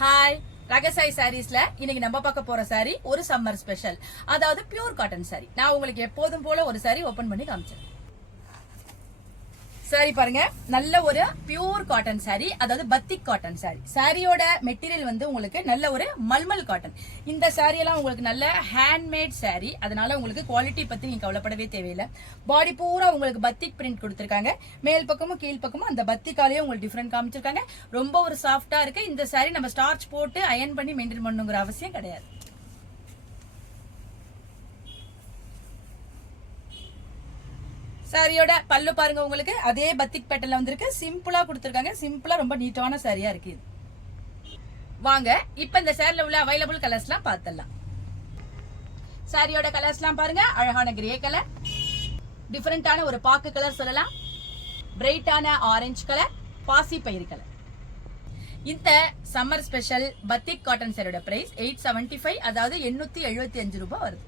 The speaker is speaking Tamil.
ஹாய், ரகசாய் சாரீஸ்ல இன்னைக்கு நம்ம பார்க்க போற சாரி ஒரு சம்மர் ஸ்பெஷல். அதாவது பியூர் காட்டன் சாரி. நான் உங்களுக்கு எப்போதும் போல ஒரு சாரி ஓபன் பண்ணி காமிச்சேன். சாரி பாருங்க, நல்ல ஒரு பியூர் காட்டன் சாரி, அதாவது பத்திக் காட்டன் சாரி. சாரியோட மெட்டீரியல் வந்து உங்களுக்கு நல்ல ஒரு மல்மல் காட்டன். இந்த சாரி எல்லாம் உங்களுக்கு நல்ல ஹேண்ட்மேட் சாரி, அதனால உங்களுக்கு குவாலிட்டி பத்தி நீங்க கவலைப்படவே தேவையில்லை. பாடி பூரா உங்களுக்கு பத்திக் பிரிண்ட் கொடுத்திருக்காங்க. மேல் பக்கமும் கீழ் பக்கமும் அந்த பத்திக்காலேயே உங்களுக்கு டிஃபரெண்ட் காமிச்சிருக்காங்க. ரொம்ப ஒரு சாஃப்டா இருக்கு. இந்த சாரி நம்ம ஸ்டார்ச் போட்டு அயன் பண்ணி மெயின்டைன் பண்ணுங்கிற அவசியம் கிடையாது. சாரியோட பல்லு பாருங்க, உங்களுக்கு அதே பத்திக் பேட்டர்ல வந்திருக்கு. சிம்பிளா கொடுத்திருக்காங்க. சிம்பிளா ரொம்ப நீட்டான சாரியா இருக்கு. வாங்க இப்ப இந்த சாரில உள்ள அவைலபிள் கலர்ஸ்லாம் பார்த்தலாம். சாரியோட கலர்ஸ்லாம் பாருங்க, அழகான கிரே கலர், டிஃபரெண்டான ஒரு பாக்கு கலர் சொல்லலாம், பிரைட்டான ஆரஞ்சு கலர், பாசி பயிறு கலர். இந்த சம்மர் ஸ்பெஷல் பத்திக் காட்டன் சாரியோட பிரைஸ் 875, அதாவது 875 ரூபாய் வருது.